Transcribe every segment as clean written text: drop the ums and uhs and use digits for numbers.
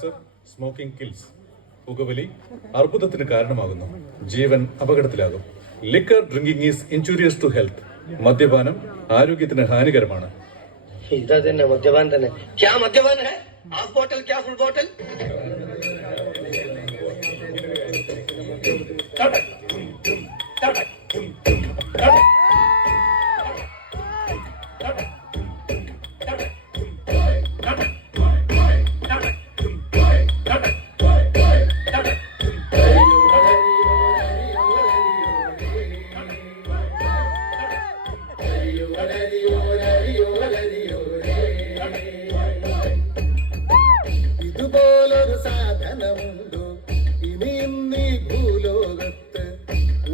Cancer, smoking kills. പുകവലി അർബുദത്തിന് കാരണമാകുന്നു, ജീവൻ അപകടത്തിലാകും. Liquor drinking is injurious to health. മദ്യപാനം ആരോഗ്യത്തിന് ഹാനികരമാണ്. ഇതന്നെ മദ്യപാൻ തന്നെ. ക്യാ മദ്യപാൻ ഹൈ? ഹാഫ് ബോട്ടൽ ക്യാ ഫുൾ ബോട്ടൽ? ഇതുപോലൊരു സാധനമുണ്ടോ ഇനിയും നീ ഭൂലോകത്ത്?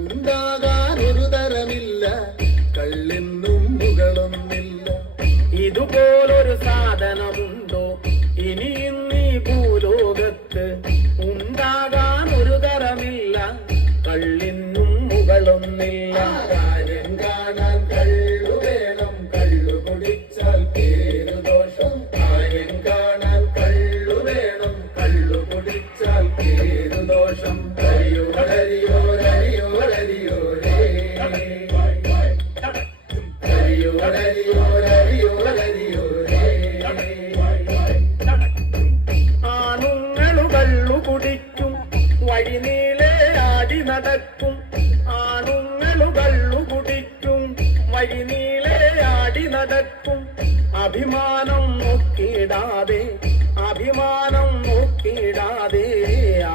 ഉണ്ടാകാനൊരു തരമില്ല, കള്ളിന്നും മുകളൊന്നില്ല. ഇതുപോലൊരു സാധനമുണ്ടോ ഇനിയും നീ ഭൂലോകത്ത്? ഉണ്ടാകാനൊരു തരമില്ല, കള്ളിന്നും മുകളൊന്നില്ല. കാര്യം കാണാൻ കള്ളു വേണം, കള്ളു കുടിച്ചാൽ പേരു ദോഷം. കാര്യം കാണാൻ കള്ളു വേണം, കള്ളു കുടിച്ചാൽ പേരു ദോഷം. ഹരിയോ ഹരിയോ ഹരിയോ ഹരിയോ രേ, ഹരിയോ ഹരിയോ ഹരിയോ ഹരിയോ രേ. ആണുങ്ങളു കള്ളു കുടിക്കും, വഴിനീളെ ആടി നടക്കും. ആണുങ്ങളു കള്ളു കുടിക്കും, വഴിനീളെ ആടി നടക്കും. അഭിമാനം നോക്കിടാതെ, അഭിമാനം നോക്കിടാതെ,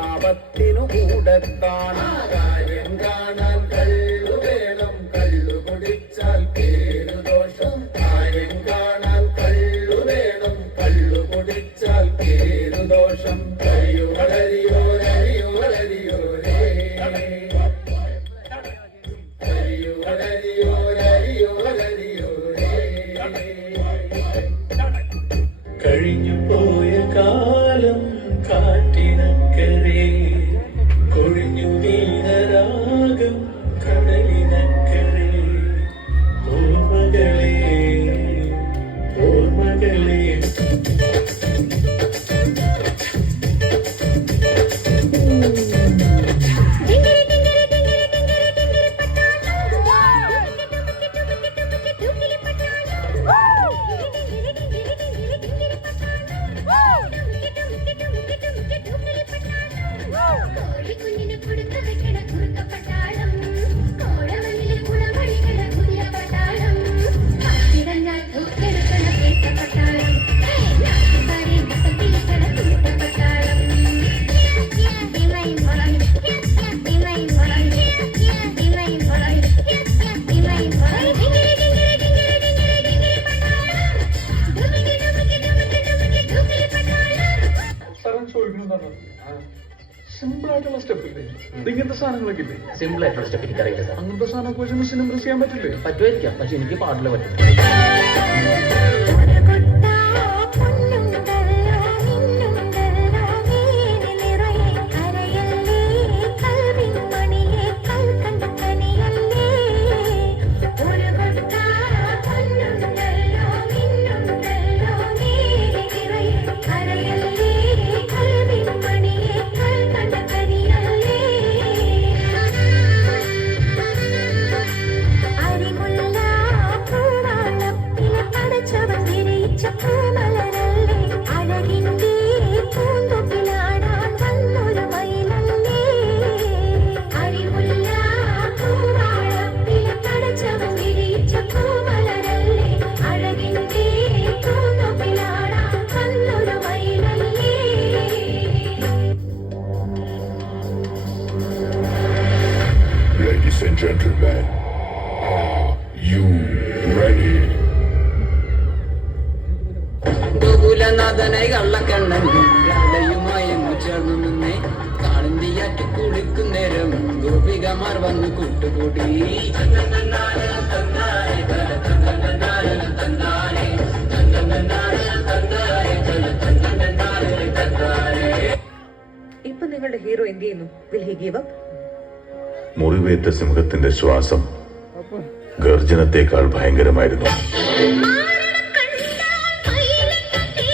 ആപത്തിനു കൂടെ കാണാൻ. കാര്യം കാണാൻ കള്ളു വേണം, കള്ളു കുടിച്ചാൽ പേരു ദോഷം. കാര്യം കാണാൻ കള്ളു വേണം, കള്ളു കുടിച്ചാൽ പേരു ദോഷം. ഹരിയോ ഹരിയോ ഹരിയോ ഹരിയോ രേ, ഹരിയോ ഹരിയോ ഹരിയോ ഹരിയോ രേ. കഴിഞ്ഞു പോയ കാലം കാട്ടിനക്കരെ, കൊഴിഞ്ഞു വീണ രാഗം കടലിനക്കരെ. ഓർമ്മകളെ ഓർമ്മകളെ സിമ്പിൾ ആയിട്ടുള്ള സ്റ്റെപ്പ് ഇല്ലേ? ഇങ്ങനത്തെ സാധനങ്ങളൊക്കെ ഇല്ലേ? സിമ്പിൾ ആയിട്ടുള്ള സ്റ്റെപ്പ് എനിക്കറിയില്ല സാർ. അങ്ങനത്തെ സാധനമൊക്കെ വെച്ച് മിഷൻ ഇംപ്രസ് ചെയ്യാൻ പറ്റില്ലേ? പറ്റുമായിരിക്കാം, പക്ഷെ എനിക്ക് പാടില്ല പറ്റും. Ladies and gentlemen, are you ready? ഗോകുലനാഥനായി കള്ളക്കണ്ണൻ രാധയുമായി ചേർന്നു നിന്നേ. കാളിന്തിയാറ്റ് കുളിക്കുന്നേരം ഗോപികമാർ വന്ന് കൂട്ടുകൂടി. ഇപ്പൊ നിങ്ങളുടെ ഹീറോ എന്ത് ചെയ്യുന്നു? Will he give up? മുറിവേറ്റ സിംഹത്തിന്റെ ശ്വാസം ഗർജനത്തെക്കാൾ ഭയങ്കരമായിരുന്നു. മാരണം കണ്ടാൽ മയിലെന്ന തീ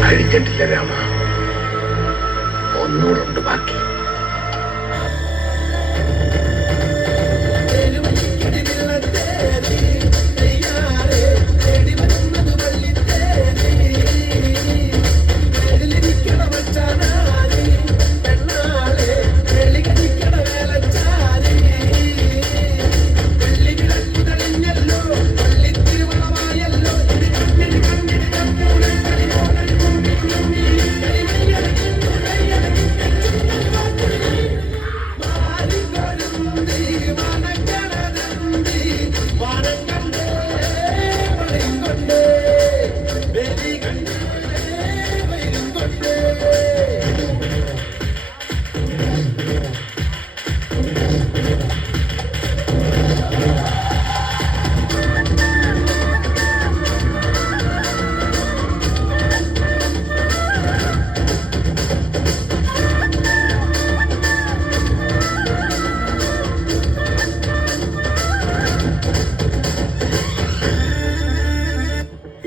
കഴിഞ്ഞിട്ടില്ല രാമ, ഒന്നൂറുണ്ട് ബാക്കി.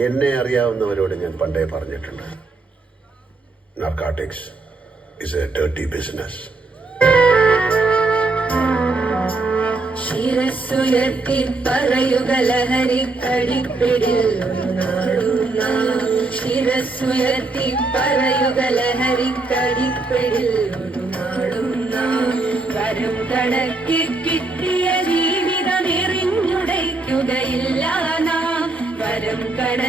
എന്നെ അറിയാവുന്നവരോട് ഞാൻ പണ്ടേ പറഞ്ഞിട്ടുണ്ട്, narcotics is a dirty business. ശിരസ്സുയർത്തി പറയുക ലഹരി കടിപ്പിടിൽ ഒരു നാടും നാം. ശിരസ്സുയർത്തി പറയുക ലഹരി കടിപ്പിടിൽ ഒരു നാടും നാം. വരും കണക്കി കിട്ടിയ ജീവിതം എറിഞ്ഞുടയ്ക്കുകയില്ല നാം. വരും കണ